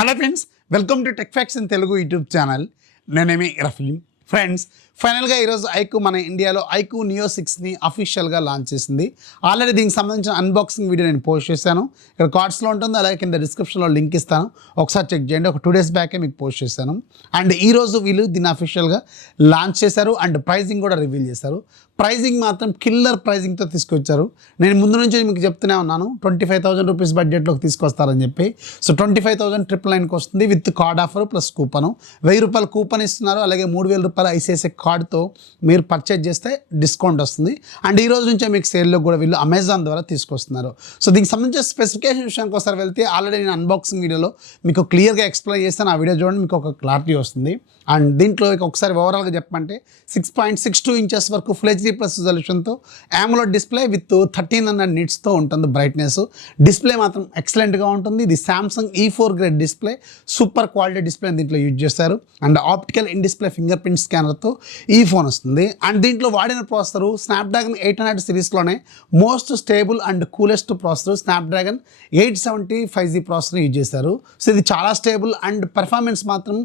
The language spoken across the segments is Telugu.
Hello friends, welcome to TechFox in Telugu YouTube channel. నేనేమి రఫీ. ఫ్రెండ్స్, ఫైనల్గా ఈరోజు iQOO మన ఇండియాలో iQOO Neo 6ని అఫీషియల్గా లాంచ్ చేసింది. ఆల్రెడీ దీనికి సంబంధించిన అన్బాక్సింగ్ వీడియో నేను పోస్ట్ చేశాను. ఇక్కడ కార్డ్స్లో ఉంటుంది, అలాగే కింద డిస్క్రిప్షన్లో లింక్ ఇస్తాను, ఒకసారి చెక్ చేయండి. ఒక 2 days బ్యాకే మీకు పోస్ట్ చేశాను. అండ్ ఈరోజు వీళ్ళు దీన్ని అఫీషియల్గా లాంచ్ చేశారు అండ్ ప్రైజింగ్ కూడా రివీల్ చేశారు. ప్రైజింగ్ మాత్రం కిల్లర్ ప్రైజింగ్తో తీసుకొచ్చారు. నేను ముందు నుంచి మీకు చెప్తూనే ఉన్నాను, 25,000 రూపీస్ బడ్జెట్లోకి తీసుకొస్తారని చెప్పి. సో 25,999కి వస్తుంది with card offer plus coupon. 1000 రూపాయల కూపన్ ఇస్తున్నారు, అలాగే 3,000 రూపాయల ఐసిఐసిఐ కార్డ్తో మీరు పర్చేజ్ చేస్తే డిస్కౌంట్ వస్తుంది. అండ్ ఈ రోజు నుంచే మీకు సేల్లో కూడా వీళ్ళు అమెజాన్ ద్వారా తీసుకొస్తున్నారు. సో దీనికి సంబంధించిన స్పెసిఫికేషన్ విషయానికి ఒకసారి వెళ్తే ఆల్రెడీ నేను అన్బాక్సింగ్ వీడియోలో మీకు క్లియర్గా ఎక్స్ప్లెయిన్ చేస్తాను. ఆ వీడియో చూడండి, మీకు ఒక క్లారిటీ వస్తుంది. అండ్ దీంట్లో ఒకసారి ఓవరాల్గా చెప్పమంటే 6.62 ఇంచెస్ వరకు ఫుల్ హెచ్డీ ప్లస్ రిజల్యూషన్తో AMOLED డిస్ప్లే విత్ 1300 నిట్స్తో ఉంటుంది బ్రైట్నెస్. డిస్ప్లే మాత్రం ఎక్సలెంట్గా ఉంటుంది. ఇది Samsung E4 grade display, super quality display దీంట్లో యూజ్ చేస్తారు. And optical in display finger print స్కానర్తో ఈ ఫోన్ వస్తుంది. అండ్ దీంట్లో వాడిన ప్రాసెసర్ స్నాప్డ్రాగన్ 800 సిరీస్లోనే most stable and coolest processor Snapdragon 870 5G processor use చేశారు. సో ఇది చాలా స్టేబుల్ అండ్ పర్ఫార్మెన్స్ మాత్రం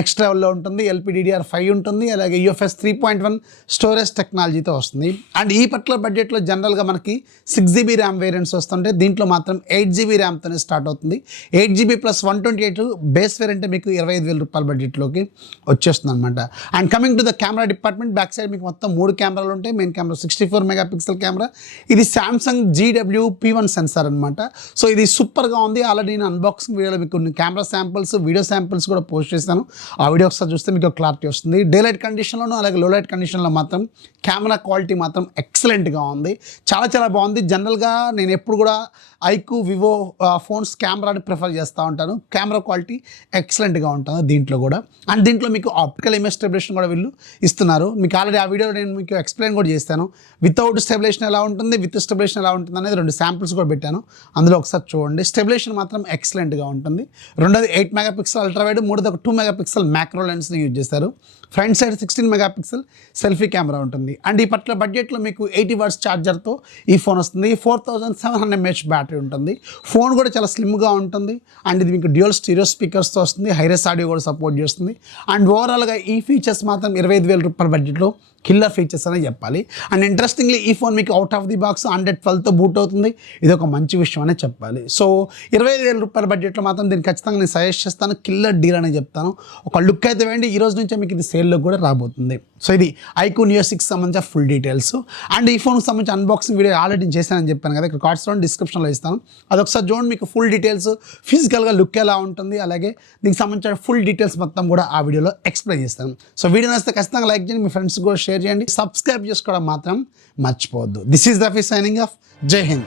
నెక్స్ట్ లెవెల్లో ఉంటుంది. LPDDR5 ఉంటుంది, అలాగే UFS 3.1 స్టోరేజ్ టెక్నాలజీతో వస్తుంది. అండ్ ఈ పర్టికులర్ బడ్జెట్లో జనరల్గా మనకి 6GB ర్యామ్ వేరియంట్స్ వస్తుంటే దీంట్లో మాత్రం 8GB ర్యామ్తోనే స్టార్ట్ అవుతుంది. 8GB ప్లస్ 128 బేస్ వేరియంట్ మీకు 25,000 రూపాయల బడ్జెట్లోకి వచ్చేస్తుంది అనమాట. And coming to the camera department, back side మీకు మొత్తం 3 కెమెరాలు ఉంటాయి. Main camera 64 megapixel camera. ఇది సామ్సంగ్ GW-P1 సెన్సార్ అనమాట. సో ఇది సూపర్గా ఉంది. ఆల్రెడీ నేను అన్బాక్సింగ్ వీడియోలో మీకు కొన్ని కెమెరా శాంపిల్స్, వీడియో శాంపిల్స్ కూడా పోస్ట్ చేశాను. ఆ వీడియో ఒకసారి చూస్తే మీకు క్లారిటీ వస్తుంది. డే లైట్ కండిషన్లోనూ అలాగే లో లైట్ కండిషన్లో మాత్రం కెమెరా క్వాలిటీ మాత్రం ఎక్సలెంట్గా ఉంది. చాలా చాలా బాగుంది. జనరల్గా నేను ఎప్పుడు కూడా iQOO, వివో ఫోన్స్ కెమెరాని ప్రిఫర్ చేస్తూ ఉంటాను. కెమెరా క్వాలిటీ ఎక్సలెంట్గా ఉంటుంది దీంట్లో కూడా. అండ్ దీంట్లో మీకు ఆప్టికల్ ఇమేజ్ స్టెబిలేషన్ కూడా వీళ్ళు ఇస్తున్నారు. మీకు ఆల్రెడీ ఆ వీడియో నేను మీకు ఎక్స్ప్లెయిన్ కూడా చేస్తాను. వితౌట్ స్టెబిలేషన్ ఎలా ఉంటుంది, విత్ స్టెబిలేషన్ ఎలా ఉంటుంది అనేది 2 శాంపిల్స్ కూడా పెట్టాను. అందులో ఒకసారి చూడండి. స్టెబిలేషన్ మాత్రం ఎక్సలెంట్గా ఉంటుంది. రెండోది 8 మెగాపిక్సెల్ అల్ట్రా వైడ్, మూడోది ఒక 2 మెగాపిక్సెల్ మ్యాక్రో లెన్స్ని యూజ్ చేస్తారు. Front side 16 megapixel selfie camera ఉంటుంది. అండ్ ఈ పర్టికులర్ బడ్జెట్లో మీకు 80 వాట్స్ ఛార్జర్తో ఈ ఫోన్ వస్తుంది. 4700 mAh బ్యాటరీ ఉంటుంది. ఫోన్ కూడా చాలా స్లిమ్గా ఉంటుంది. అండ్ ఇది మీకు డ్యూయల్ స్టీరియో స్పీకర్స్తో వస్తుంది. హైరెస్ ఆడియో కూడా సపోర్ట్ చేస్తుంది. అండ్ ఓవరాల్గా ఈ ఫీచర్స్ మాత్రం 25,000 రూపాయల బడ్జెట్లో కిల్లర్ ఫీచర్స్ అనే చెప్పాలి. అండ్ ఇంట్రెస్టింగ్లీ ఈ ఫోన్ మీకు అవుట్ ఆఫ్ ది బాక్స్ 112తో బూట్ అవుతుంది. ఇది ఒక మంచి విషయం అనే చెప్పాలి. సో 25,000 రూపాయల బడ్జెట్లో మాత్రం దీన్ని ఖచ్చితంగా నేను సజెస్ట్ చేస్తాను. కిల్లర్ డీల్ అని చెప్తాను. ఒక లుక్ అయితే వేయండి. ఈ రోజు నుంచే మీకు ఇది సేల్లో కూడా రాబోతుంది. సో ఇది iQOO Neo 6 సంబంధించిన ఫుల్ డీటెయిల్స్. అండ్ ఈ ఫోన్కి సంబంధించిన అన్బాక్సింగ్ వీడియో ఆల్రెడీ చేశానని చెప్పాను కదా, ఇక్కడ కార్డ్స్లో డిస్క్రిప్షన్లో ఇస్తాను. అదొకసారి చూడండి, మీకు ఫుల్ డీటెయిల్స్, ఫిజికల్గా లుక్ ఎలా ఉంటుంది, అలాగే దీనికి సంబంధించిన ఫుల్ డీటెయిల్స్ మొత్తం కూడా ఆ వీడియోలో ఎక్స్ప్లెయిన్ చేస్తాను. సో వీడియో నచ్చితే ఖచ్చితంగా లైక్ చేయండి, మీ ఫ్రెండ్స్ కూడా షేర్ చేయండి, సబ్స్క్రైబ్ చేసుకోవడం మాత్రం మర్చిపోవద్దు. This is Rafi signing off. జై హింద్.